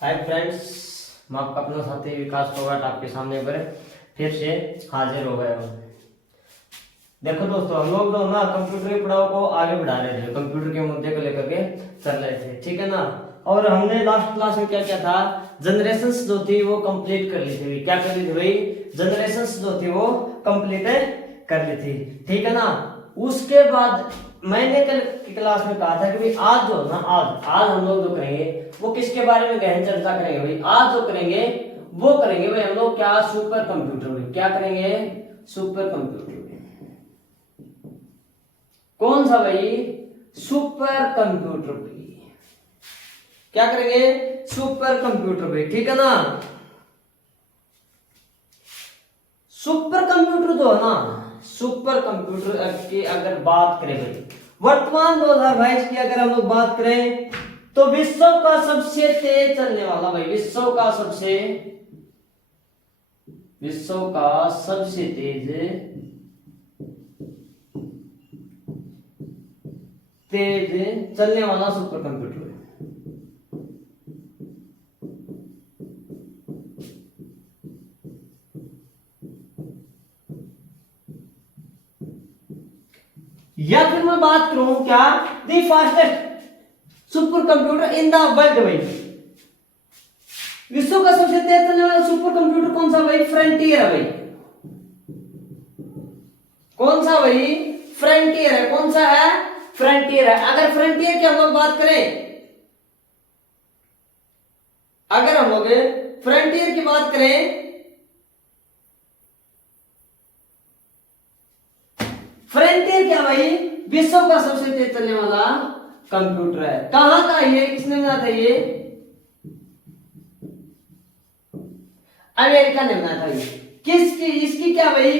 Hi friends, मैं आपका अपना साथी विकास फोगाट आपके सामने पर फिर से हाजिर हो गया हूँ। देखो दोस्तों, हम लोग जो ना कंप्यूटर की पढ़ाई को आगे बढ़ा रहे थे, कंप्यूटर के मुद्दे को लेकर के चल रहे थे, ठीक है ना। और हमने लास्ट क्लास में क्या क्या था, जनरेशंस जो थी वो कंप्लीट कर ली थी। क्या कर ली थी भाई? जनरेशंस जो थी वो कंप्लीट कर ली थी, ठीक है ना। उसके बाद मैंने कल की क्लास में कहा था कि भाई आज जो ना आज हम लोग जो करेंगे वो किसके बारे में गहन चर्चा करेंगे भाई। आज जो करेंगे वो करेंगे भाई हम लोग क्या, सुपर कंप्यूटर भाई। क्या करेंगे? Super computer. कौन सा भाई? सुपर कंप्यूटर भाई। क्या करेंगे? सुपर कंप्यूटर भाई, ठीक है ना। सुपर कंप्यूटर जो है ना, सुपर कंप्यूटर की अगर बात करें भाई, वर्तमान 2022 की अगर हम लोग बात करें तो विश्व का सबसे तेज चलने वाला भाई, विश्व का सबसे तेज चलने वाला सुपर कंप्यूटर है। या फिर मैं बात करूं क्या, the fastest super computer in the world भाई। विश्व का सबसे तेज चलने वाला सुपर कंप्यूटर कौन सा भाई? फ्रंटियर है भाई। कौन सा भाई? फ्रंटियर है। कौन सा है? फ्रंटियर है। अगर फ्रंटियर की हम लोग बात करें, अगर हम लोग फ्रंटियर की बात करें, फ्रंटियर क्या भाई? विश्व का सबसे तेज चलने वाला कंप्यूटर है। कहां का ये? किसने बनाया था ये? अमेरिका ने बनाया था ये। किसकी? इसकी क्या भाई?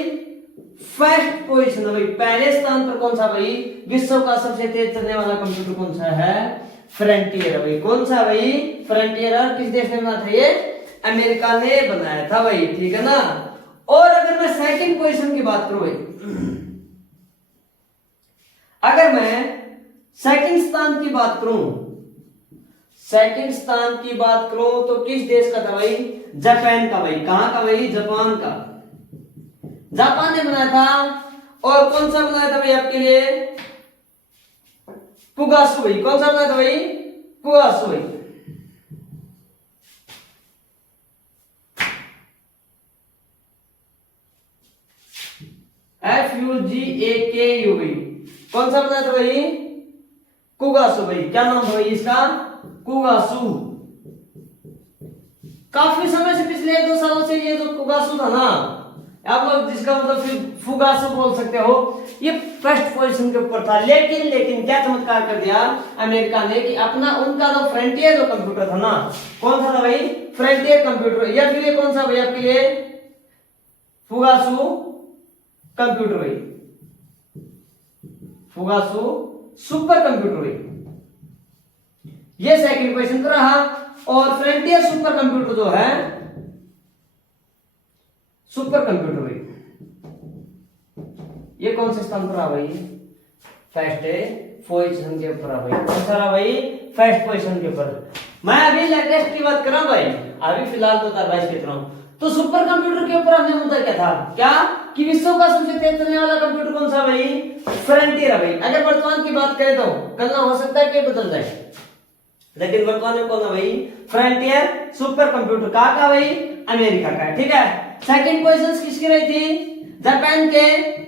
फर्स्ट पोजीशन है भाई। पहले स्थान पर कौन सा भाई? विश्व का सबसे तेज चलने वाला कंप्यूटर कौन सा है? फ्रंटियर भाई। कौन सा भाई? फ्रंटियर। और किस देश ने बनाया था ये? अमेरिका ने बनाया था भाई, ठीक है ना। और अगर मैं सेकंड पोजीशन की बात करूं भाई, अगर मैं सेकंड स्थान की बात करूं, सेकंड स्थान की बात करूं तो किस देश का था भाई? जापान का भाई। कहां का भाई? जापान का। जापान ने बनाया था। और कौन सा बनाया था भाई आपके लिए? पुगासु भाई। कौन सा बनाया था भाई? पुगासु भाई। FUGAKU भाई। कौन सा बनाया था भाई? कुगासु भाई। क्या नाम था भाई इसका? कुगासु। काफी समय से, पिछले 1-2 सालों से ये जो कुगासु था ना, आप लोग जिसका मतलब फिर फुगासु बोल सकते हो, ये फर्स्ट पोजीशन के ऊपर था। लेकिन क्या चमत्कार कर दिया अमेरिका ने कि अपना उनका जो फ्रंटियर जो कंप्यूटर था ना, कौन सा था भाई? Frontier computer. या फिर ये कौन सा भाई आपके लिए? फुगासु कंप्यूटर भाई। फुगासु सुपर कंप्यूटर भाई। ये सेकंड क्वेश्चन तो रहा। और फ्रंटियर सुपर कंप्यूटर जो है, सुपर कंप्यूटर भाई, ये कौन से स्थान पर रहा भाई? फर्स्ट पोजीशन के ऊपर रहा भाई। कौन सा रहा भाई? फर्स्ट पोजीशन के ऊपर। मैं अभी लेटेस्ट की बात कर रहा हूं भाई, अभी फिलहाल 2022 की तरह। तो सुपर कंप्यूटर के ऊपर हमने मुद्दा क्या था? क्या कि विश्व का सबसे तेज चलने वाला कंप्यूटर कौन सा भाई? फ्रंटियर है भाई। अगर वर्तमान की बात करें तो कल ना हो सकता है कि बदल जाए, लेकिन वर्तमान में कौन है भाई? Frontier super computer. कहां का भाई? अमेरिका का है, ठीक है। सेकंड पोजीशन किसकी रही थी? जापान के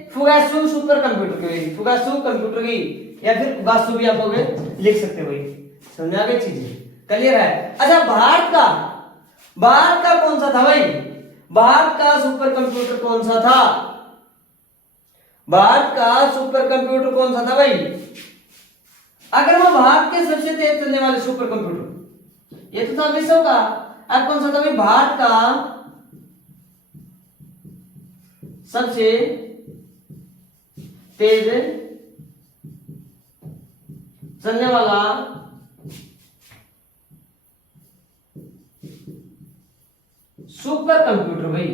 फुगासु सुपर कंप्यूटर की, फुगासु कंप्यूटर की, या फिर फुगासु भी आप लोग लिख सकते हो भाई। समझ आ गई चीजें? क्लियर है? अच्छा, भारत का कौन सा था भाई? भारत का सुपर कंप्यूटर कौन सा था? भारत का सुपर कंप्यूटर कौन सा था भाई? अगर वो भारत के सबसे तेज चलने वाले सुपर कंप्यूटर, ये तो था विश्व का, अब कौन सा था भाई? भारत का सबसे तेज चलने वाला सुपर कंप्यूटर भाई।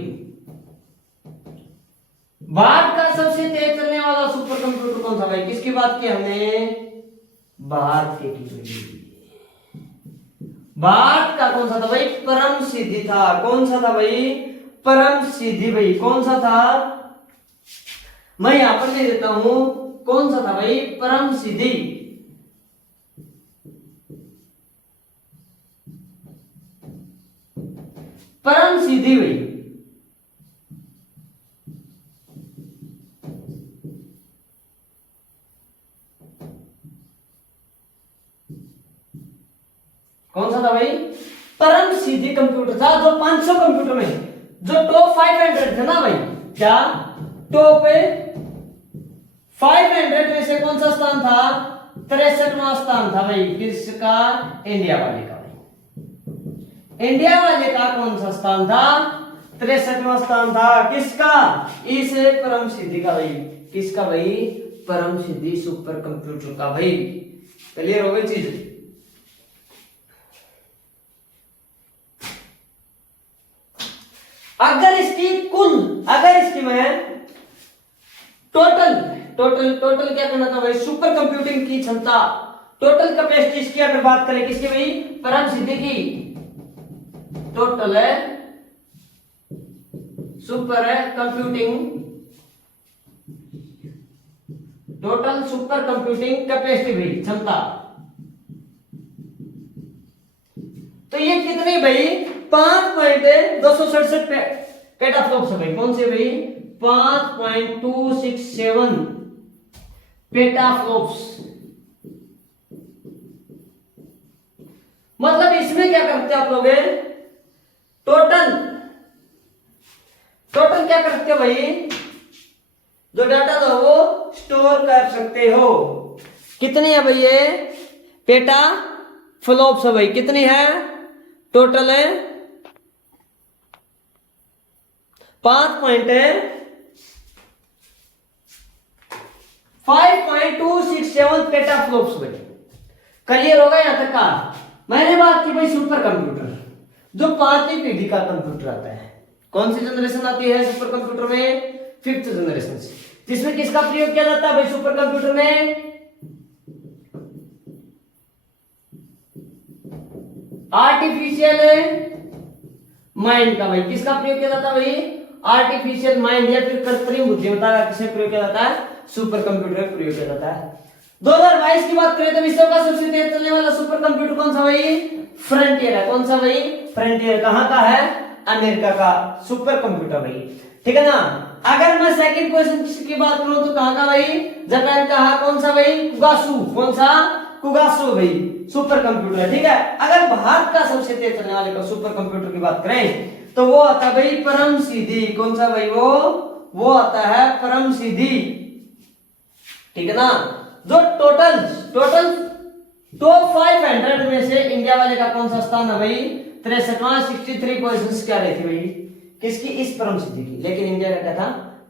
भारत का सबसे तेज चलने वाला सुपर कंप्यूटर कौन सा भाई? किसकी बात की हमने? भारत के की। भारत का कौन सा था भाई? परम सिद्धि था। कौन सा था भाई? परम सिद्धि भाई। कौन सा था? मैं यहां पर ले देता हूं, कौन सा था भाई? परम सिद्धि। परम सिद्धि भाई। कौन सा था भाई? परम सिद्धि कंप्यूटर था, जो 500 कंप्यूटर में जो टॉप 500 थे ना भाई, क्या टॉप 500 में से कौन सा स्थान था? 63वां स्थान था भाई। किसका? इंडिया वाले का भाई। इंडिया वाले का कौन सा स्थान था? 63वां स्थान था। किसका? इस परम सिद्धि का भाई। किसका भाई? परम सिद्धि सुपर कंप्यूटर का भाई। क्लियर हो गई चीज? अगर इसकी मैं टोटल क्या करना था भाई? सुपर कंप्यूटिंग की क्षमता, टोटल कैपेसिटी इसकी अगर बात करें, किसकी भाई? परम सिद्धि की। टोटल है सुपर है computing, total super computing capacity भाई, क्षमता। तो ये कितनी भाई? 5.267 पेटाफ्लॉप्स है भाई। कौन से भाई? 5.267 पेटाफ्लॉप्स। मतलब इसमें क्या करते हैं आप लोग? टोटल क्या करते हो भाई? जो डाटा था वो स्टोर कर सकते हो। कितनी है भाई ये पेटा फ्लॉप्स है भाई? कितनी है? टोटल है 5.267 पेटाफ्लॉप्स भाई। क्लियर होगा यहां तक का? मैंने बात की भाई सुपर कंप्यूटर, जो 5वीं पीढ़ी का कंप्यूटर आता है। कौन सी जनरेशन आती है सुपर कंप्यूटर में? 5th जनरेशन से। जिसमें किसका प्रयोग किया जाता है भाई सुपर कंप्यूटर में? आर्टिफिशियल माइंड का भाई। किसका प्रयोग किया जाता है भाई? आर्टिफिशियल माइंड या फिर कृत्रिम बुद्धिमत्ता का किसमें प्रयोग किया जाता है? सुपर कंप्यूटर में प्रयोग किया जाता है। 2022 की बात करें तो विश्व का सबसे तेज चलने वाला सुपर कंप्यूटर कौन सा भाई? फ्रंटियर है। कौन सा भाई? फ्रंटियर। कहां का है? अमेरिका का सुपर कंप्यूटर भाई। ठीक है ना? अगर मैं सेकंड क्वेश्चन की बात करूं तो कहां का भाई? जापान का है। कौन सा भाई? कुगासू। कौन सा? कुगासू भाई सुपर कंप्यूटर है। ठीक है? अगर भारत का सबसे तेज चलने वाले का सुपर कंप्यूटर की बात करें तो वो आता है भाई परम सिद्धि। कौन सा भाई? वो आता है परम सिद्धि। ठीक है ना? जो टोटल टॉप 500 में से इंडिया वाले का कौन सा स्थान है भाई? 63वां। 63 पोजीशंस क्या रही थी भाई? किसकी? इस परम सिद्धि की। लेकिन इंडिया का क्या था?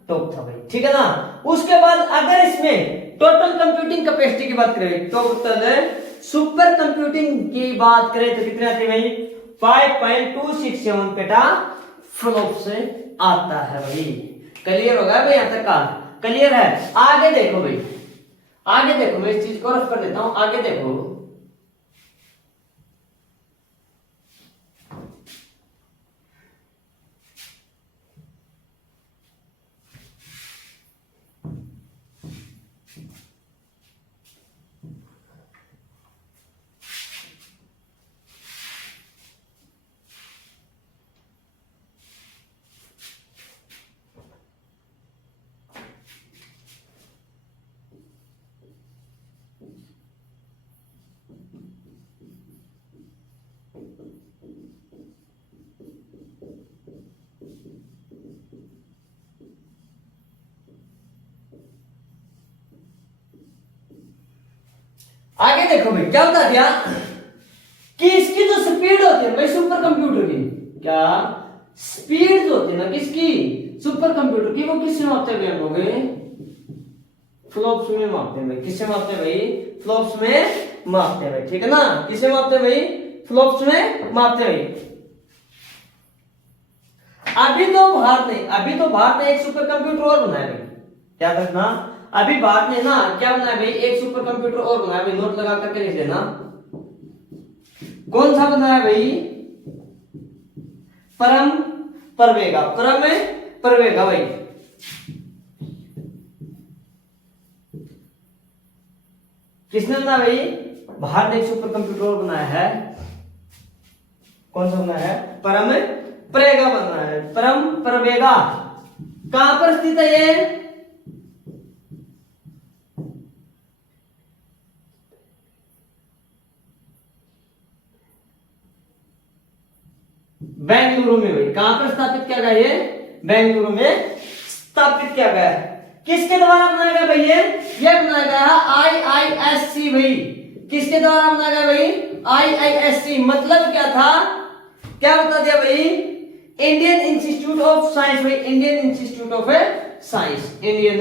टॉप था भाई। ठीक है ना? उसके बाद अगर इसमें टोटल कंप्यूटिंग कैपेसिटी की बात करें, टोटल सुपर कंप्यूटिंग की बात करें तो कितने आते भाई? 5.267 पेटा फ्लॉप से आता है भाई। क्लियर होगा भाई यहां तक का? क्लियर है? आगे देखो भाई, आगे देखो, मैं इस चीज को रफ कर देता हूं। आगे देखो, आगे देखो भाई, क्या बता दिया कि इसकी जो स्पीड होती है भाई सुपर कंप्यूटर की, क्या स्पीड जो होती है ना किसकी? सुपर कंप्यूटर की, वो किससे मापते हैं हम लोग? फ्लॉप्स में मापते हैं भाई। किससे मापते हैं भाई? फ्लॉप्स में मापते हैं भाई। ठीक है ना? किससे मापते हैं भाई? फ्लॉप्स में मापते हैं भाई। अभी तो भारत ने एक सुपर कंप्यूटर और बनाया भाई। क्या रखना, अभी भारत ने ना क्या बनाया भाई? एक सुपर कंप्यूटर और बनाया भाई। नोट लगा करके लिख देना, कौन सा बना है भाई? परम प्रवेगा, परम प्रवेगा भाई। किसने बनाया भाई? भारत ने एक सुपर कंप्यूटर बनाया है। कौन सा बनाया है? परम प्रवेगा बनाया है। परम प्रवेगा कहां पर स्थित है ये? बेंगलुरु में भाई। कहां पर स्थापित किया गया? ये बेंगलुरु में स्थापित किया गया है। किसके द्वारा बनाया गया भाई? ये बनाया गया है IISc भाई। किसके द्वारा बनाया गया भाई? IISc मतलब क्या था? क्या बता दिया भाई? इंडियन इंस्टीट्यूट ऑफ साइंस भाई। Indian institute of science, Indian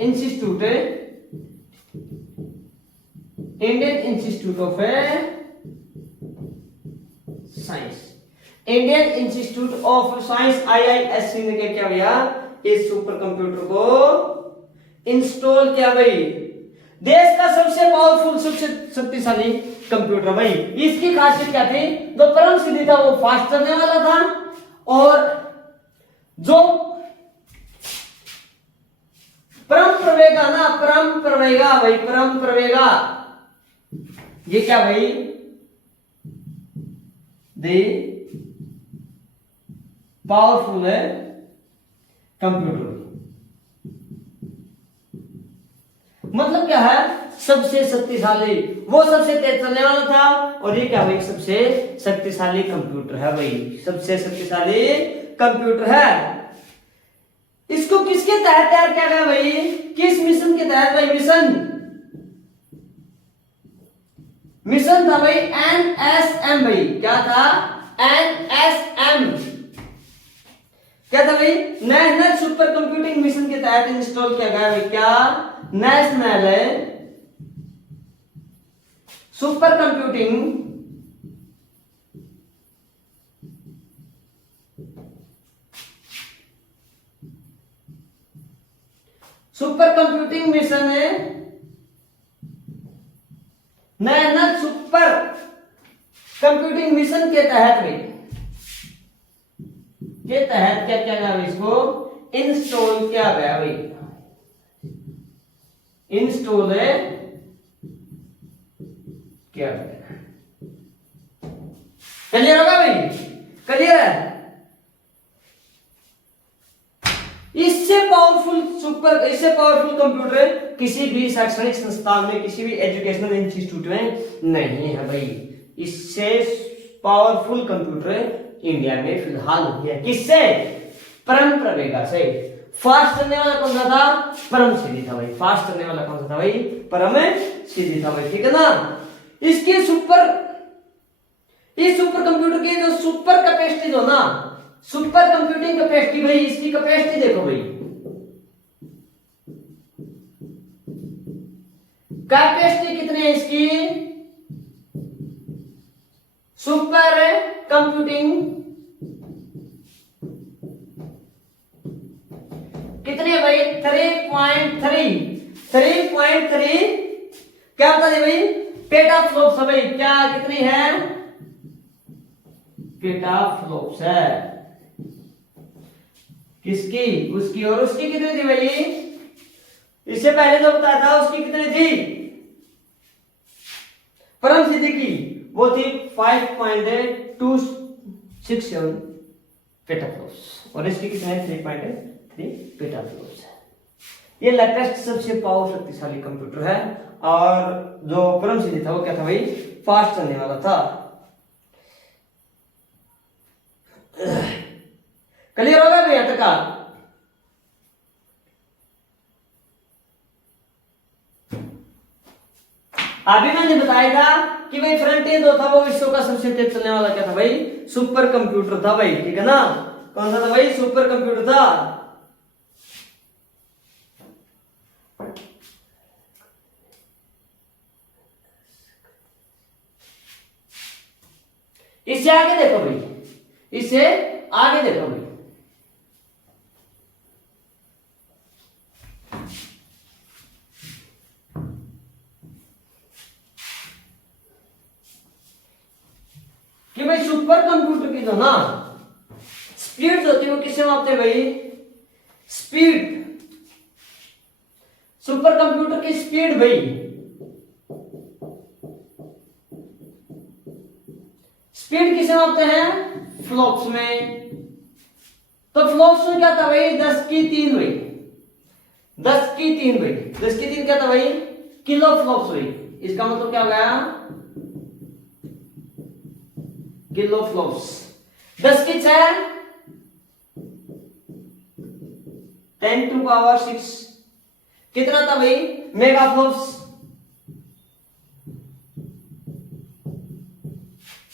institute, Indian institute of science, Indian institute of science IISc ने क्या किया भैया? इस सुपर कंप्यूटर को इंस्टॉल किया भाई। देश का सबसे पावरफुल, सबसे शक्तिशाली कंप्यूटर भाई। इसकी खासियत क्या थी? जो परम सिद्धि था वो फास्ट चलने वाला था, और जो परम प्रवेगा ना, परम प्रवेगा भाई, परम प्रवेगा, ये क्या भाई? दी पावरफुल है कंप्यूटर। मतलब क्या है? सबसे शक्तिशाली, वो सबसे तेज चलने वाला था, और ये क्या भाई? सबसे शक्तिशाली कंप्यूटर है भाई। सबसे शक्तिशाली कंप्यूटर है। इसको किसके तहत तैयार किया गया भाई? किस मिशन के तहत भाई? मिशन था भाई NSM भाई। क्या था? NSM क्या था भाई? नेशनल सुपर कंप्यूटिंग मिशन के तहत इंस्टॉल किया गया भाई। क्या? नेशनल सुपर कंप्यूटिंग मिशन है। नेशनल सुपर कंप्यूटिंग मिशन के तहत भाई, के तहत क्या किया गया? इसको इंस्टॉल किया गया भाई। इंस्टॉल किया गया। क्लियर होगा भाई? क्लियर है? इससे पावरफुल कंप्यूटर किसी भी शैक्षणिक संस्थान में, किसी भी एजुकेशनल इंस्टीट्यूट में नहीं है भाई। इससे पावरफुल कंप्यूटर इंडिया में फिलहाल नहीं है। किससे? परम प्रवेगा से। फास्ट चलने वाला कौन सा था? परम सिद्धि था भाई। फास्ट चलने वाला कौन सा था भाई? परम सिद्धि था भाई। ठीक है ना? इस सुपर कंप्यूटर की जो सुपर कैपेसिटी हो ना, सुपर कंप्यूटिंग कैपेसिटी भाई, इसकी कैपेसिटी देखो भाई। कैपेसिटी कितनी है इसकी? सुपर कंप्यूटिंग कितनी है भाई? 3.3 क्या बता दे भाई? पेटाफ्लॉप्स है भाई। क्या कितनी है? पेटाफ्लॉप्स है। किसकी? उसकी। और उसकी कितनी थी भाई? इससे पहले जो बताया था उसकी कितनी थी? परम सिद्धि की वो थी 5.267 पेटाफ्लॉप्स, और इसकी कितनी है? 3.3 पेटाफ्लॉप्स है। ये लेटेस्ट सबसे पावर शक्तिशाली कंप्यूटर है। और जो परम सिद्धि था वो क्या था भाई? फास्ट चलने वाला था। क्लियर होगा भैया तक का? अभी मैंने बताया था कि भाई फ्रंटियर जो था वो विश्व का सबसे तेज चलने वाला क्या था भाई? सुपर कंप्यूटर था भाई। ठीक है ना? कौन सा था भाई? सुपर कंप्यूटर था। इससे आगे देखो भाई, इससे आगे देखो भाई। सुपर कंप्यूटर की जो ना स्पीड होती है वो किससे मापते हैं भाई? स्पीड, सुपर कंप्यूटर की स्पीड भाई स्पीड किसे मापते हैं? फ्लॉप्स में। तो फ्लॉप्स में क्या था भाई? 10 की 3 भाई, 10 की 3 भाई, 10 की 3 क्या था भाई? किलो फ्लॉप्स हुई। इसका मतलब क्या हो गया? Kilo flops. 10 की 6 10 टू पावर 6 कितना था भाई? मेगा फ्लॉप्स,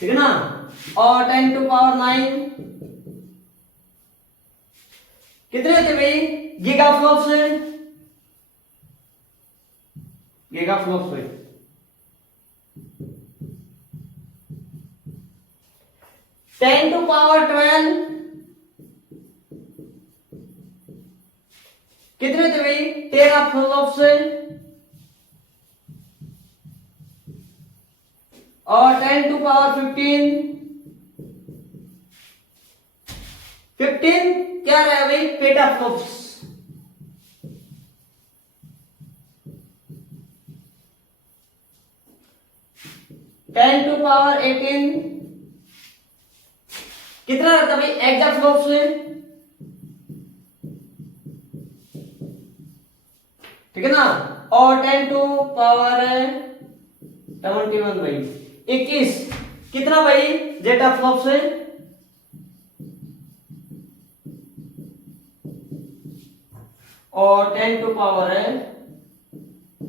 ठीक है ना। और 10 टू पावर 9 कितने थे भाई? गीगा फ्लॉप्स है, गीगा फ्लॉप्स हुई। 10 टू पावर 12 कितने थे भाई? टेरा फ्लॉप्स है। और 10 टू पावर 15 क्या रहा भाई? PETA flops. 10 टू पावर 18 कितना रहता भाई? एक्सा फ्लॉप्स में, ठीक है ना। और 10 टू पावर 71 भाई 21 कितना भाई? जेटा फ्लॉप्स है। और 10 टू पावर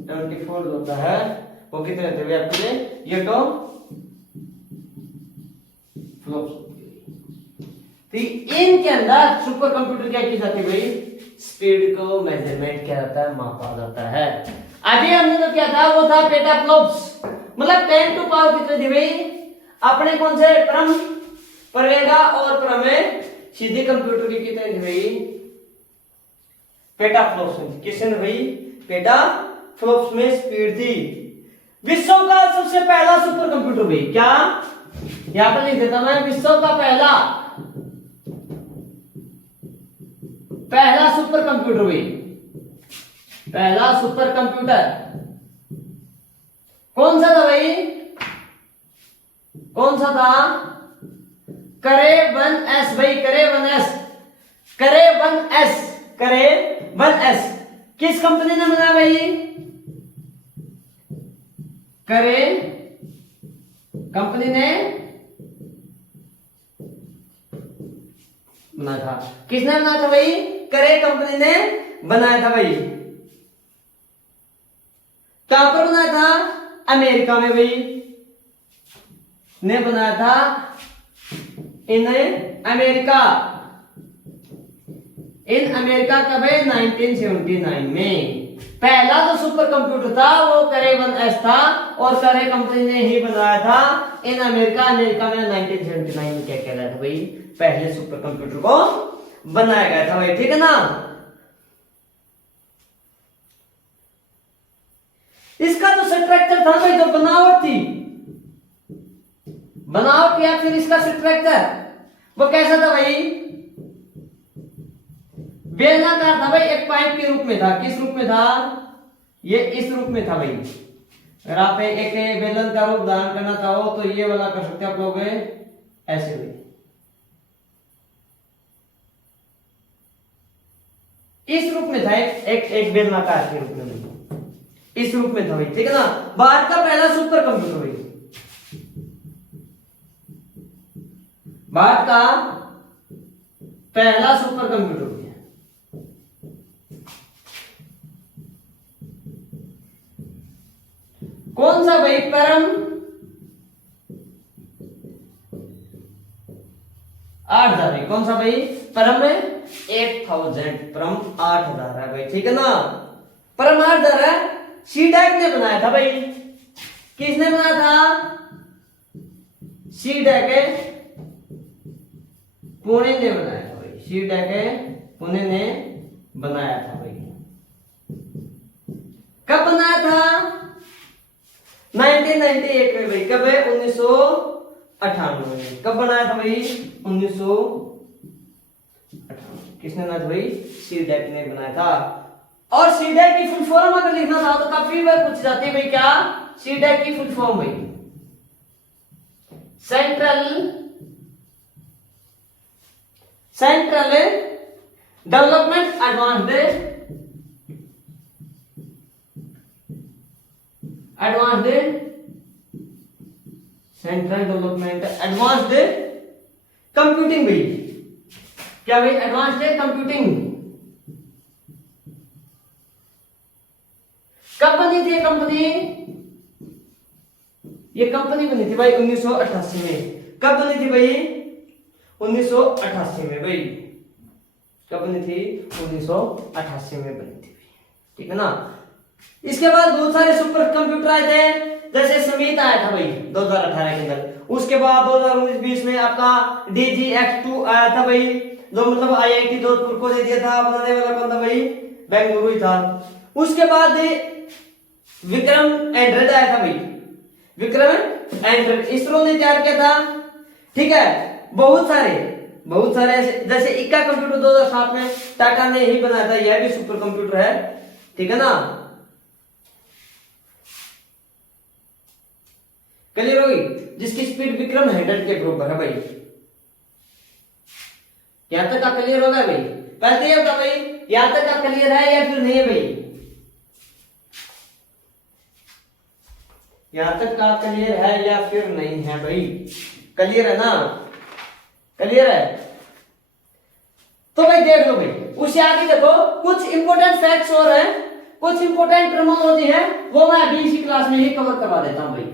24 होता है वो कितने रहते भाई आपके लिए? ये तो फ्लॉप्स। तो इनके अंदर सुपर कंप्यूटर क्या की जाती है भाई? स्पीड को मेजरमेंट किया जाता है, मापा जाता है। अभी हमने तो क्या था? वो था पेटा फ्लॉप्स। मतलब 10 टू पावर कितने थी भाई? अपने कौन से परम परेगा और प्रमेय सीधे कंप्यूटर की कितने थी भाई? पेटा फ्लॉप्स में। किसने भाई? पेटा फ्लॉप्स में स्पीड थी। विश्व का सबसे पहला सुपर कंप्यूटर भाई क्या? यहां पर लिख देता मैं, विश्व का पहला सुपर कंप्यूटर भाई, पहला सुपर कंप्यूटर कौन सा था भाई? कौन सा था? करे 1S भाई, करे 1S, करे 1S, करे 1S किस कंपनी ने बनाया भाई? करे कंपनी ने बनाया था। किसने बनाया था भाई? करे कंपनी ने बनाया था भाई। कहां पर बनाया था? अमेरिका में भाई ने बनाया था, इन अमेरिका, इन अमेरिका का भाई 1979 में। पहला जो सुपर कंप्यूटर था वो करे 1S था और करे कंपनी ने ही बनाया था इन अमेरिका में 1979 में। क्या कह रहा था भाई? पहले सुपर कंप्यूटर को बनाया गया था भाई, ठीक है ना। इसका जो स्ट्रक्चर था भाई, जो बनावट थी, बनावट या फिर इसका स्ट्रक्चर वो कैसा था भाई? बेलनाकार था भाई, एक पाइप के रूप में था। किस रूप में था? ये इस रूप में था भाई। अगर आप एक बेलन का रूप धारण करना चाहो तो ये वाला कर सकते हैं आप लोग, ऐसे भी इस रूप में था, एक बेलनाकार के रूप में, इस रूप में था भाई, ठीक है ना। भारत का पहला सुपर कंप्यूटर भाई, भारत का पहला सुपर कंप्यूटर भैया। कौन सा भाई? परम 8000 भाई। कौन सा भाई? परम 8000, परम 8000 है भाई, ठीक है ना। परम 8000 है, सीडैक ने बनाया था भाई। किसने बनाया था? सीडैक पुणे ने बनाया था भाई, सीडैक पुणे ने बनाया था भाई। कब बनाया था? 1998 में भाई। कब है? 1998 98 में। कब बनाया था भाई? 1998। किसने बनाया था भाई? सीडैक ने बनाया था। और सीडैक की फुल फॉर्म अगर लिखना था तो काफी बार पूछ जाती है भाई, क्या सीडैक की फुल फॉर्म भाई? Central development advanced central development advanced computing भाई। क्या भाई? Advanced computing. कब बनी थी ये कंपनी? ये कंपनी बनी थी भाई 1988 में। कब बनी थी भाई? 1988 में भाई। कब बनी थी? 1988 में बनी थी, ठीक है ना। इसके बाद बहुत सारे सुपर कंप्यूटर आए थे, जैसे समीत आया था भाई 2018 के अंदर। उसके बाद 2019-20 में आपका DGX2 आया था भाई, जो मतलब IIT जोधपुर को दे दिया था। बनाने वाला कौन था भाई? बेंगलुरु ही था। उसके बाद विक्रम एंड्रॉइड आया था भाई। विक्रम एंड्रॉइड इसरो ने तैयार किया था, ठीक है। बहुत सारे ऐसे, जैसे इक्का कंप्यूटर 2007 में टाटा ने ही बनाया था, यह भी सुपर कंप्यूटर है, ठीक है ना। क्लियर होगी? जिसकी स्पीड विक्रम 100 के बराबर है भाई। यहां तक का क्लियर होगा भाई? पहले ये होगा भाई, यहां तक का क्लियर है या फिर नहीं है भाई? यहां तक का क्लियर है या फिर नहीं है भाई? क्लियर है ना? क्लियर है तो भाई देख लो भाई। उससे आगे देखो, कुछ इंपोर्टेंट फैक्ट्स और है, कुछ इंपोर्टेंट टर्मिनोलॉजी है, वो मैं अभी इसी क्लास में ही कवर करवा देता हूं भाई।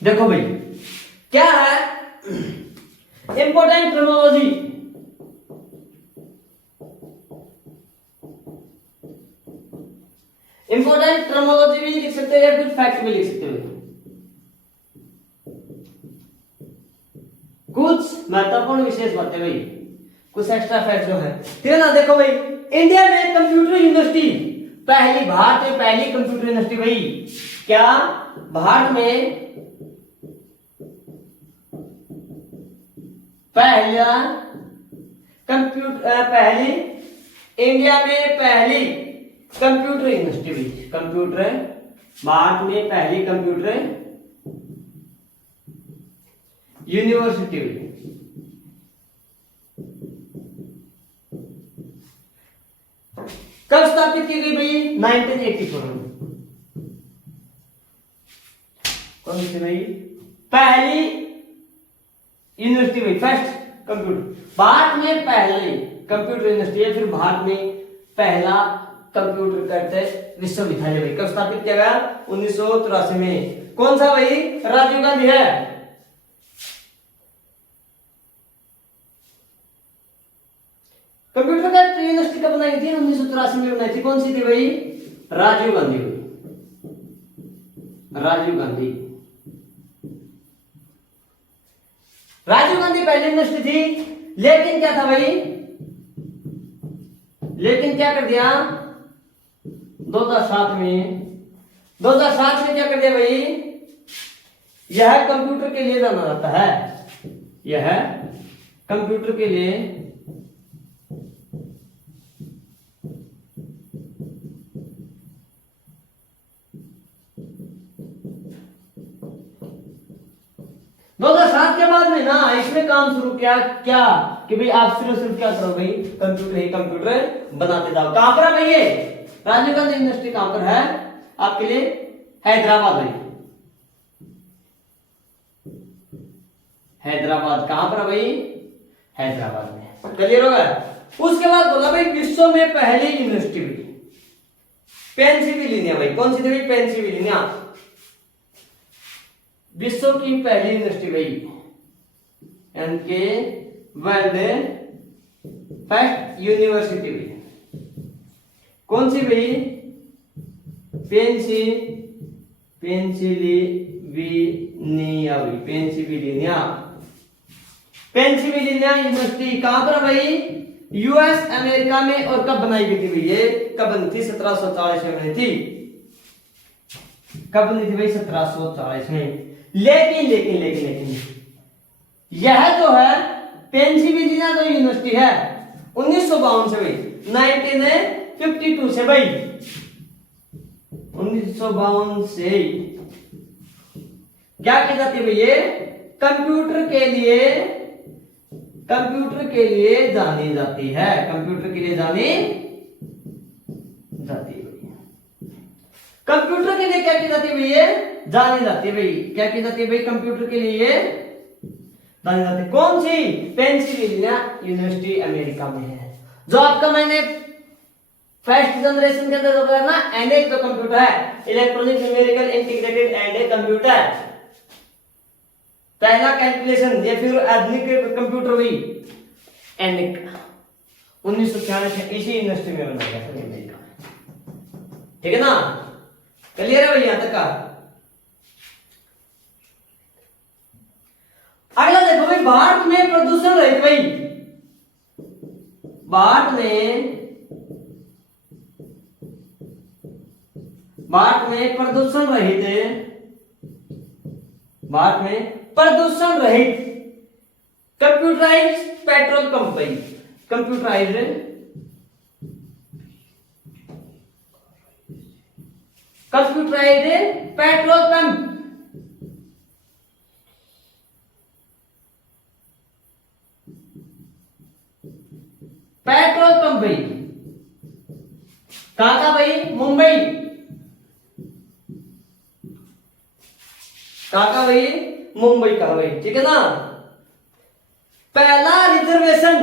देखो भाई, क्या है इंपोर्टेंट टर्मिनोलॉजी? इंपोर्टेंट टर्मिनोलॉजी भी लिख सकते हो या फिर फैक्ट भी लिख सकते हो। कुछ महत्वपूर्ण विशेष बातें भाई, कुछ एक्स्ट्रा फैक्ट जो है, ठीक है ना। देखो भाई, इंडिया में कंप्यूटर यूनिवर्सिटी पहली, भारत में पहली कंप्यूटर यूनिवर्सिटी भाई। क्या भारत में पहला कंप्यूटर, पहली इंडिया में पहली कंप्यूटर यूनिवर्सिटी भी, कंप्यूटर भारत में पहली कंप्यूटर यूनिवर्सिटी भी। कब स्थापित की गई भाई? 1984 में। कौन सी भाई? पहली यूनिवर्सिटी भाई, फर्स्ट कंप्यूटर, भारत में पहली कंप्यूटर यूनिवर्सिटी है, फिर भारत में पहला कंप्यूटर करते विश्वविद्यालय भाई। कब स्थापित किया गया? 1983 में। कौन सा भाई? राजीव गांधी है। कंप्यूटर का यूनिवर्सिटी कब बनाई थी? 1983 में बनाई थी। कौन सी थी भाई? राजीव गांधी। राजीव गांधी, राजीव गांधी पहली यूनिवर्सिटी थी, लेकिन क्या था भाई? लेकिन क्या कर दिया 2007 में? 2007 में क्या कर दिया भाई? यह कंप्यूटर के लिए जाना जाता है, यह कंप्यूटर के लिए 2007 के बाद में ना इसमें काम शुरू किया, क्या कि भाई आप सिर्फ क्या करो भाई, कंप्यूटर ही कंप्यूटर बनाते जाओ। कहां पर है भाई ये? राजीव गांधी यूनिवर्सिटी कहां पर है आपके लिए? हैदराबाद भाई, हैदराबाद। कहां पर है भाई? हैदराबाद में। क्लियर होगा? उसके बाद बोला भाई विश्व में पहली यूनिवर्सिटी हुई पेंसिल्वेनिया भाई। कौन सी थी भाई? पेंसिल्वेनिया, विश्व की पहली यूनिवर्सिटी भाई, एनके वर्ल्ड फर्स्ट यूनिवर्सिटी भाई। कौन सी भाई? पेंसिल्वेनिया भाई, पेंसिल्वेनिया, पेंसिल्वेनिया यूनिवर्सिटी कहां पर भाई? यूएस अमेरिका में। और कब बनाई गई थी भाई? ये कब बनी थी? 1740 में बनी थी। कब बनी थी भाई? 1740 में। लेकिन लेकिन लेकिन लेकिन यह जो है पेंसिल्वेनिया जो यूनिवर्सिटी है 1952 से भाई, 1952 से भाई, 1952 से क्या की जाती है भाई? ये कंप्यूटर के लिए जानी जाती है, कंप्यूटर के लिए जानी जाती है भाई। कंप्यूटर के लिए क्या की जाती है भाई? ये जानी जाती है भाई। क्या की जाती है भाई? कंप्यूटर के लिए ये जानी जाती है। कौन सी? पेंसिल्वेनिया यूनिवर्सिटी अमेरिका में है। जो आपका मैंने फर्स्ट जनरेशन के अंदर बताया ना, एनएक जो कंप्यूटर है, electronic numerical integrated and computer, पहला कैलकुलेशन या फिर आधुनिक कंप्यूटर हुई एनएक 1996 इसी यूनिवर्सिटी में बनाया गया था अमेरिका में। ठीक है ना? क्लियर है भाई यहां तक का? अगला देखो भाई, भारत में प्रदूषण रहित भाई, भारत में प्रदूषण रहित, भारत में प्रदूषण रहित कंप्यूटराइज्ड पेट्रोल पंप भाई, computerised petrol pump, petrol pump भाई कहां का भाई? मुंबई। कहां का भाई? मुंबई का भाई। ठीक है ना? पहला रिजर्वेशन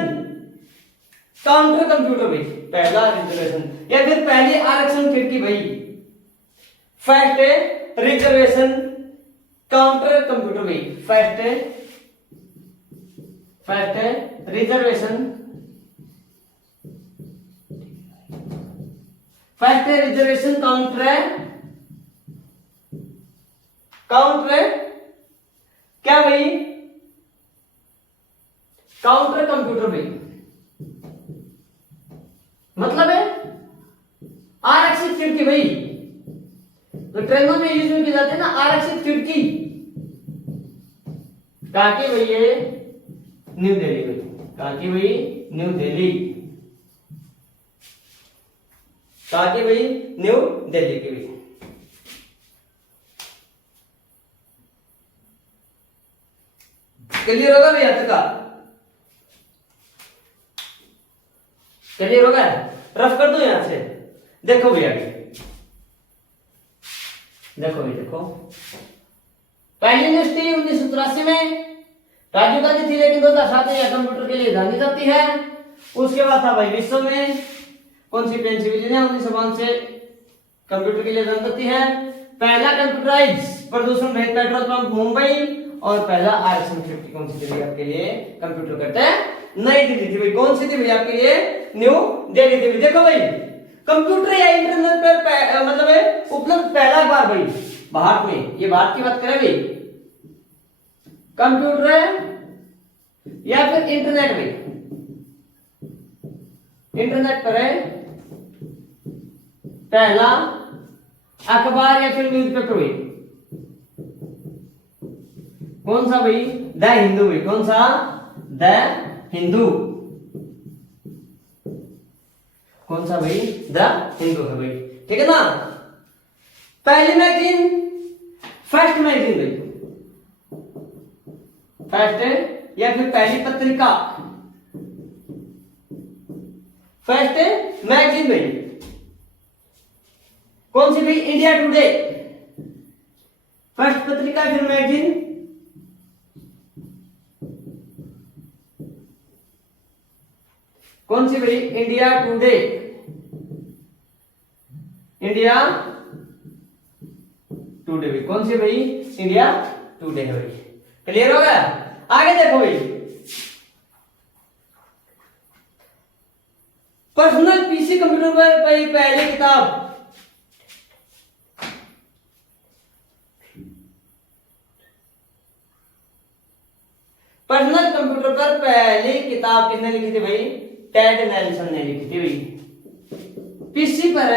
काउंटर कंप्यूटर भाई, पहला रिजर्वेशन या फिर पहली आरक्षण खिड़की भाई, फर्स्ट रिजर्वेशन काउंटर कंप्यूटर भाई, फर्स्ट रिजर्वेशन काउंटर क्या भाई? काउंटर कंप्यूटर भाई, मतलब है आरक्षित खिड़की भाई। तो ट्रेनों में यूज में की जाती है ना आरक्षित खिड़की, कहां की भाई? ये न्यू दिल्ली भाई, कहां की भाई? न्यू दिल्ली, कहां की भाई? न्यू दिल्ली की भाई। क्लियर होगा भैया तक का? क्लियर होगा? रफ कर दो यहां से। देखो भैया, देखो भाई, देखो पहली यूनिवर्सिटी 1983 में राजीव गांधी थी, लेकिन 2007 में यह कंप्यूटर के लिए जानी जाती है। उसके बाद था भाई विश्व में कौन सी? पेंसिल्वेनिया 1952 से कंप्यूटर के लिए जानी जाती है। पहला कंप्यूटराइज प्रदूषण रहित पेट्रोल पंप मुंबई, और पहला आरक्षण खिड़की कौन सी थी आपके लिए? कंप्यूटर करते हैं नई दिल्ली थी भाई। कौन सी थी भाई आपके लिए? न्यू दिल्ली थी। देखो भाई, कंप्यूटर या इंटरनेट पर मतलब है उपलब्ध पहला बार भाई भारत में, ये भारत की बात करें भाई, कंप्यूटर या फिर इंटरनेट भाई, इंटरनेट पर है पहला अखबार या फिर न्यूज़पेपर भाई, कौन सा भाई? द हिंदू भाई। कौन सा? द हिंदू। कौन सा भाई? द हिंदू है भाई। ठीक है ना? पहली मैगजीन, फर्स्ट मैगजीन भाई, फर्स्ट या फिर पहली पत्रिका, फर्स्ट मैगजीन भाई कौन सी भाई? इंडिया टुडे, फर्स्ट पत्रिका फिर मैगजीन, कौन सी भाई? इंडिया टुडे, इंडिया टुडे भाई, कौन सी भाई? इंडिया टुडे है भाई। क्लियर हो गया? आगे देखो भाई, पर्सनल पीसी कंप्यूटर पर भाई पहली किताब पर्सनल कंप्यूटर पर पहली किताब किसने लिखी थी भाई? टेड नेल्सन ने लिखी थी भाई। पीसी पर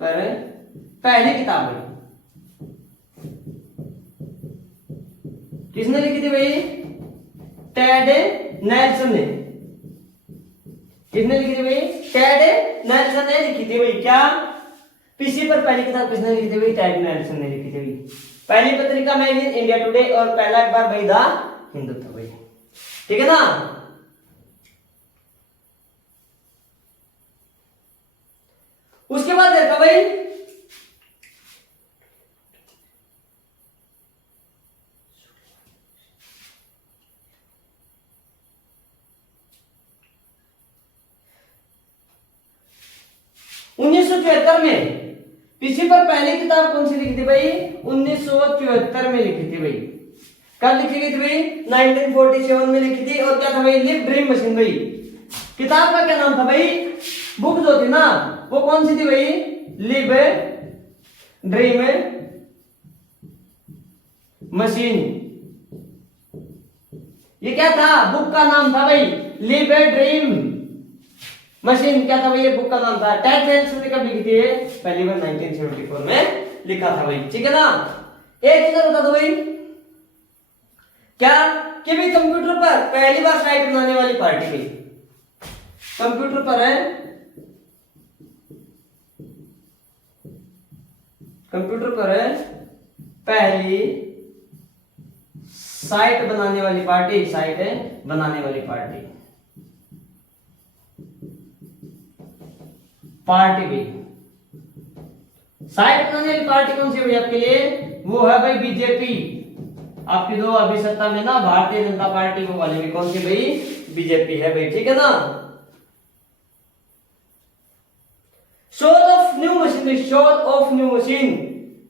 पहली किताब भाई किसने लिखी थी भाई? टेड नेल्सन ने। किसने लिखी थी भाई? टेड नेल्सन ने लिखी थी भाई। क्या पीसी पर पहली किताब किसने लिखी थी भाई? टेड नेल्सन ने लिखी थी भाई। पहली पत्रिका मैगजीन इंडिया टुडे और पहला अखबार भाई द हिंदू था भाई। ठीक है ना? उसके बाद देखो भाई उन्नीस सौ चौहत्तर में पीसी पर पहली किताब कौन सी लिखी थी भाई? 1974 में लिखी थी भाई। कब लिखी गई थी भाई? 1947 में लिखी थी। और क्या था भाई? लिव ड्रीम मशीन भाई। किताब का क्या नाम था भाई? बुक जो थी ना वो कौन सी थी भाई? Live dream machine. ये क्या था? बुक का नाम था भाई लिव ड्रीम मशीन। क्या था भाई? ये बुक का नाम था। टेड नेल्सन ने कब लिखी थी? पहली बार 1974 में लिखा था भाई। ठीक है ना? एक चीज बता दो भाई, क्या कि भाई कंप्यूटर पर पहली बार साइट बनाने वाली पार्टी थी। कंप्यूटर पर पहली साइट बनाने वाली पार्टी भी। साइट बनाने वाली पार्टी कौन सी भाई आपके लिए? वो है भाई बीजेपी। आपकी दो अभी सत्ता में ना भारतीय जनता पार्टी वो वाली भी कौन सी भाई? बीजेपी है भाई। ठीक है ना? Soul of new machine, soul of new machine,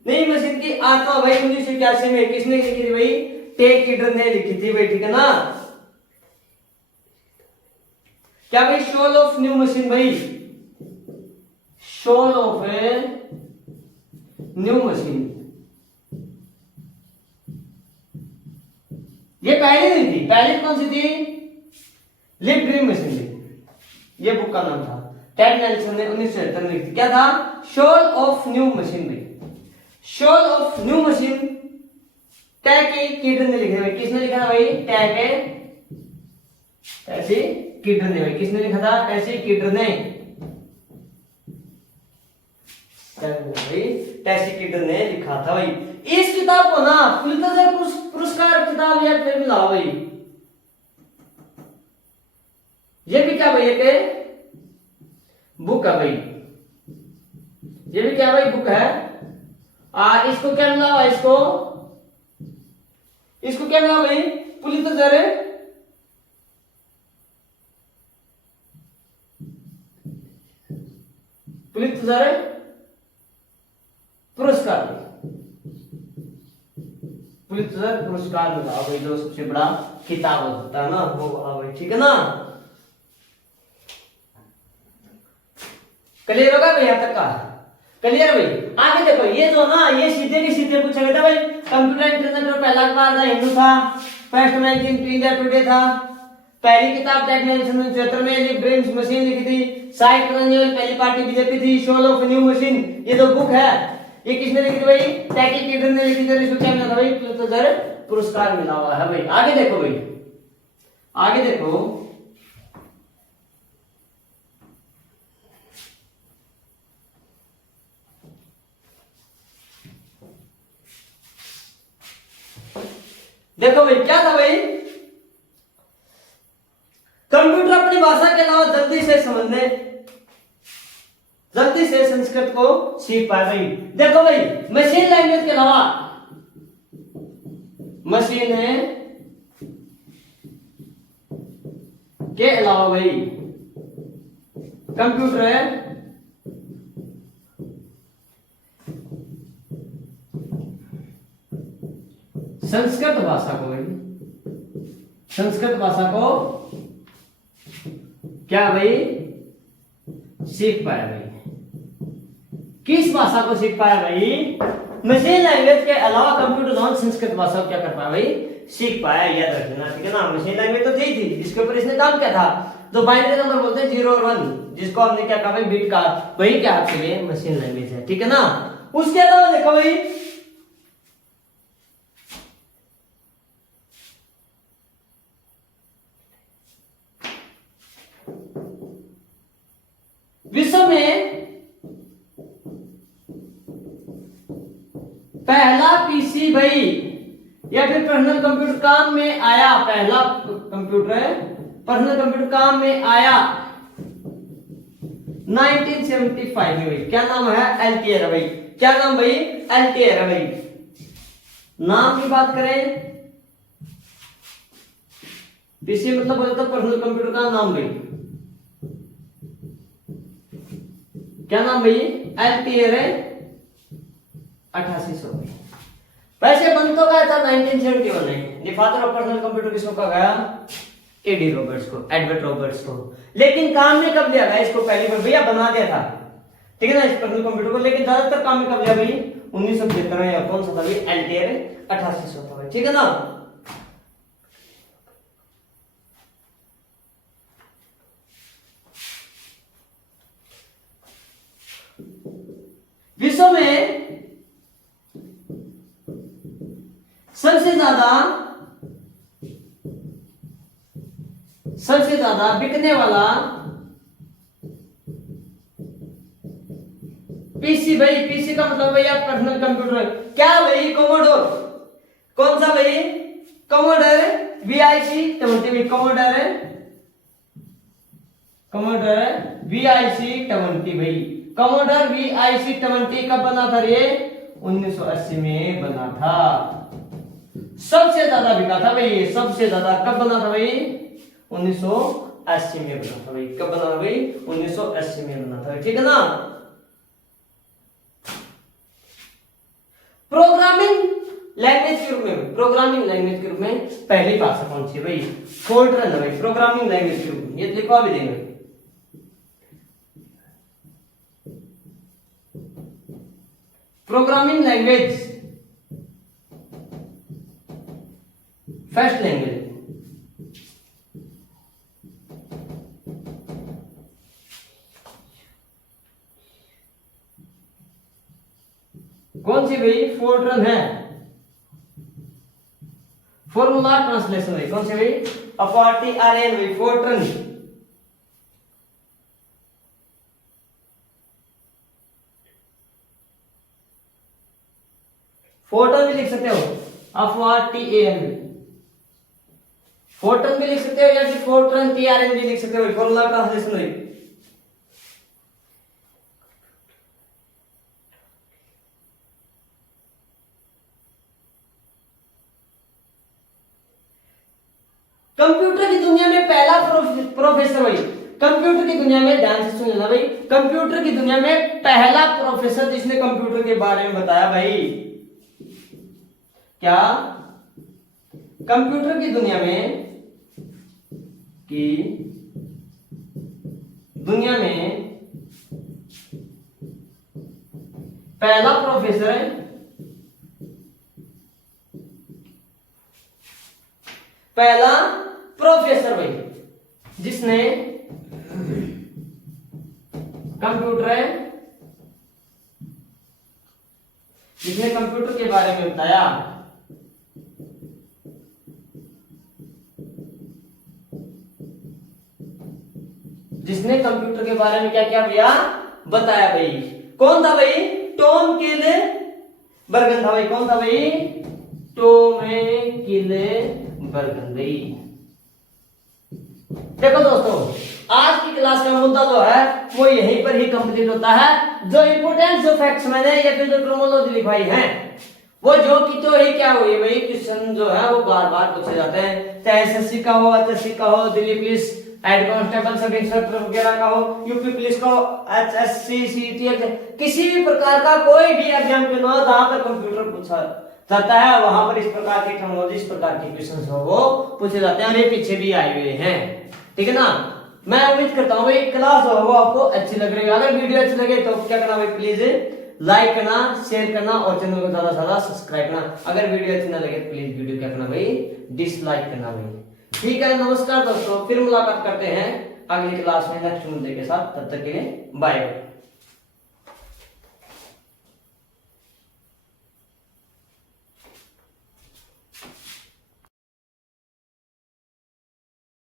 नई मशीन की आत्मा भाई 1981 में किसने लिखी थी भाई? टेड कीटर ने लिखी थी भाई। ठीक है ना? क्या भाई? सोल ऑफ न्यू मशीन भाई, सोल ऑफ न्यू मशीन। ये पहली नहीं थी, पहली कौन सी थी? लिव ड्रीम मशीन थी। ये बुक का नाम था। टेड नेल्सन ने 1977 में लिखी थी। क्या था? सोल ऑफ न्यू मशीन भाई। सोल ऑफ न्यू मशीन टैग कीटर ने लिखा भाई। किसने लिखा था भाई? टैसी कीटर ने भाई। किसने लिखा था? टैसी कीटर ने। टैसी कीटर ने लिखा था भाई। इस किताब को ना पुलित्जर पुरस्कार किताब या फिर मिला भाई। ये भी क्या भाई? एक बुक है भाई। ये भी क्या भाई? बुक है। इसको क्या मिला भाई? इसको क्या मिला भाई? पुलित्जर पुरस्कार। पुलित्जर पुरस्कार मिला भाई। जो सबसे बड़ा किताब होता है ना वो भाई। ठीक है ना? क्लियर होगा भाई? यहां तक का क्लियर भाई? आगे देखो, ये जो ना ये सीधे के सीधे पूछा गया था भाई। कंप्यूटर इंटरनेट पर पहला अखबार था हिंदू था। फर्स्ट मैगजीन इंडिया टुडे था। पहली किताब टेड नेल्सन ने 1974 में लिव ड्रीम मशीन लिखी थी। साइट बनाने वाली पहली पार्टी बीजेपी थी। सोल ऑफ न्यू मशीन ये जो बुक है ये किसने लिखी थी भाई? टैकी कीटर ने लिखी थी। इसको क्या मिला था भाई? पुलित्जर पुरस्कार मिला हुआ है भाई। आगे देखो भाई, आगे देखो, देखो भाई क्या था भाई? कंप्यूटर अपनी भाषा के अलावा जल्दी से संस्कृत को सीख पाए भाई। देखो भाई मशीन लैंग्वेज के अलावा, मशीन है के अलावा भाई कंप्यूटर है संस्कृत भाषा को भाई, संस्कृत भाषा को क्या भाई सीख पाया भाई। किस भाषा को सीख पाया भाई? मशीन लैंग्वेज के अलावा कंप्यूटर नॉन संस्कृत भाषा को क्या कर पाया भाई? सीख पाया, याद रखना, ठीक है ना। मशीन लैंग्वेज तो थी जिसके ऊपर इसने काम किया था, तो बाइनरी नंबर बोलते हैं 0 और 1, जिसको हमने क्या कहा भाई बिट का, वही क्या आपके लिए मशीन लैंग्वेज है, ठीक है ना। उसके अलावा देखो भाई विश्व में पहला पीसी भाई या फिर पर्सनल कंप्यूटर काम में आया, पहला कंप्यूटर पर्सनल कंप्यूटर काम में आया 1975 में भाई। क्या नाम है? एलटीआर है भाई। क्या नाम भाई? एलटीआर है भाई। नाम की बात करें, पीसी मतलब बोलता पर्सनल कंप्यूटर का नाम भाई। क्या नाम भाई? एलटीआर है 8800। वैसे बन तो गया था 1971 में। The father of personal computer किसको कहा गया? एडी रॉबर्ट्स को, एडवर्ड रॉबर्ट्स को। लेकिन काम में कब लिया गया इसको? पहली बार भैया बना दिया था, ठीक है ना, इस पर्सनल कंप्यूटर को। लेकिन ज्यादातर काम में कब लिया भाई? 1975 में। या कौन सा था भाई? एलटीआर 8800 था भाई, ठीक है ना। विश्व में सबसे ज्यादा बिकने वाला पीसी भाई, पीसी का मतलब भैया पर्सनल कंप्यूटर। क्या भाई? कोमोडोर। कौन सा भाई? Commodore VIC 20। कोमोडोर VIC 20 भाई। कोमोडोर VIC 20 कब बना था ये? 1980 में बना था। सबसे ज्यादा बिका था भाई ये, सबसे ज्यादा कब बना था भाई? 1980 में बना था भाई। कब बना था भाई? 1980 में बना था, ठीक है ना। प्रोग्रामिंग लैंग्वेज के रूप में, प्रोग्रामिंग लैंग्वेज के रूप में पहली भाषा कौन सी है भाई? फोर्ट्रन है भाई, प्रोग्रामिंग लैंग्वेज के रूप में। ये लिखवा भी देंगे। प्रोग्रामिंग लैंग्वेज, फर्स्ट लैंग्वेज कौन सी भाई? फोर्ट्रन है। फॉर्मूला ट्रांसलेशन भाई कौन सी भाई? FORTRN भाई, फोर्ट्रन। फोर्ट्रन भी लिख सकते हो, FORTAN, फोर्ट्रन भी लिख सकते हो, या फिर फोर्ट्रन TRN भी लिख सकते हो। फॉर्मूला ट्रांसलेशन भाई। कंप्यूटर की दुनिया में पहला प्रोफेसर भाई, कंप्यूटर की दुनिया में, ध्यान से सुन लेना भाई, कंप्यूटर की दुनिया में पहला प्रोफेसर जिसने कंप्यूटर के बारे में बताया भाई। क्या? कंप्यूटर की दुनिया में पहला प्रोफेसर है, पहला प्रोफेसर भाई जिसने कंप्यूटर के बारे में बताया। जिसने कंप्यूटर के बारे में क्या क्या भैया? बताया भाई। कौन था भाई? टॉम किलबर्गन था भाई। कौन था भाई? टॉम किलबर्गन भाई। देखो दोस्तों, आज की क्लास का मुद्दा जो है वो यहीं पर ही कंप्लीट होता है। जो इंपोर्टेंट जो फैक्ट्स मैंने या फिर जो टर्मिनोलॉजी लिखवाई है वो जो की तो ही क्या हुई भाई, क्वेश्चन जो है वो बार बार पूछे जाते हैं, चाहे SSC का हो, HSC का हो, Delhi police head constable sub inspector वगैरह का हो, यूपी पुलिस का हो, HSC CT, किसी भी प्रकार का कोई भी एग्जाम के लो जहां पर कंप्यूटर पूछा जाता है वहां पर इस प्रकार की टर्मिनोलॉजी, इस प्रकार के क्वेश्चन हो वो पूछे जाते हैं। और ये पीछे भी आए हुए हैं, ठीक है ना। मैं उम्मीद करता हूँ भाई क्लास हो वो आपको अच्छी लग रही है। अगर वीडियो अच्छी लगे तो क्या करना भाई, प्लीज लाइक करना, शेयर करना और चैनल को ज्यादा से ज्यादा सब्सक्राइब करना। अगर वीडियो अच्छी ना लगे तो प्लीज वीडियो क्या करना भाई, डिसलाइक करना भाई। ठीक है, नमस्कार दोस्तों, फिर मुलाकात करते हैं अगली क्लास में नेक्स्ट मुद्दे के साथ। तब तक के लिए बाय।